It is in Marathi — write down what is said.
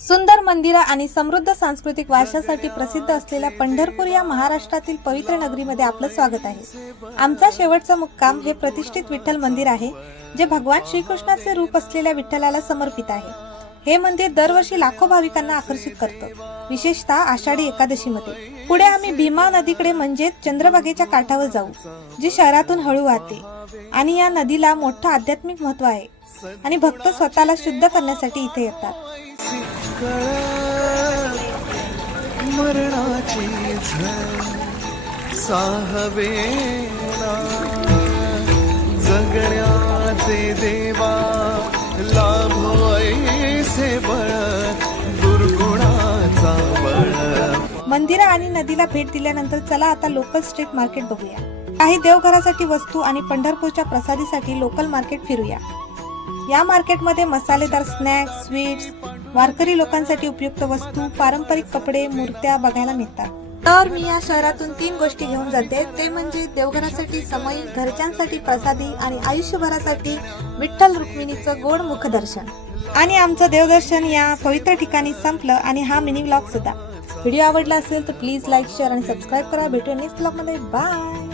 सुंदर मंदिरं आणि समृद्ध सांस्कृतिक वारशासाठी प्रसिद्ध असलेल्या पंढरपूर या महाराष्ट्रातील पवित्र नगरीमध्ये आपलं स्वागत आहे। आमचा शेवटचा मुक्काम हे प्रतिष्ठित विठ्ठल मंदिर आहे, जे भगवान श्रीकृष्णाचे रूप असलेल्या विठ्ठलाला समर्पित आहे। हे मंदिर दरवर्षी लाखो भाविकांना आकर्षित करतं, विशेषतः आषाढी एकादशीमध्ये। पुढे आम्ही भीमा नदीकडे म्हणजे चंद्रभागेच्या काठावर जाऊ, जी शहरातून हळू वाहते आणि या नदीला मोठं आध्यात्मिक महत्त्व आहे आणि भक्त स्वतःला शुद्ध करण्यासाठी इथे येतात। मरणाची झळ साहवेना जगण्याचे देवा लाभो ऐसे बळ दुर्गुणाचा बळ। मंदिर आणि नदीला भेट दिल्यानंतर चला आता लोकल स्ट्रीट मार्केट बघूया। काही देवघरासाठी वस्तू आणि पंढरपूरच्या प्रसादीसाठी लोकल मार्केट फिरूया। या मार्केटमध्ये मसालेदार स्नॅक्स, स्वीट्स, वारकरी लोकांसाठी उपयुक्त वस्तू, पारंपरिक कपडे, मूर्त्या बघायला मिळतात। तर मी या शहरातून 3 गोष्टी घेऊन जाते, ते म्हणजे देवघरासाठी समई, घरच्यांसाठी प्रसादी आणि आयुष्यभरासाठी विठ्ठल रुक्मिणीचं गोड मुखदर्शन। आणि आमचं देवदर्शन या पवित्र ठिकाणी संपलं आणि हा मिनी व्लॉग सुद्धा। व्हिडिओ आवडला असेल तर प्लीज लाईक, शेअर आणि सबस्क्राईब करा। भेटूया नेक्स्ट व्लॉग मध्ये। बाय।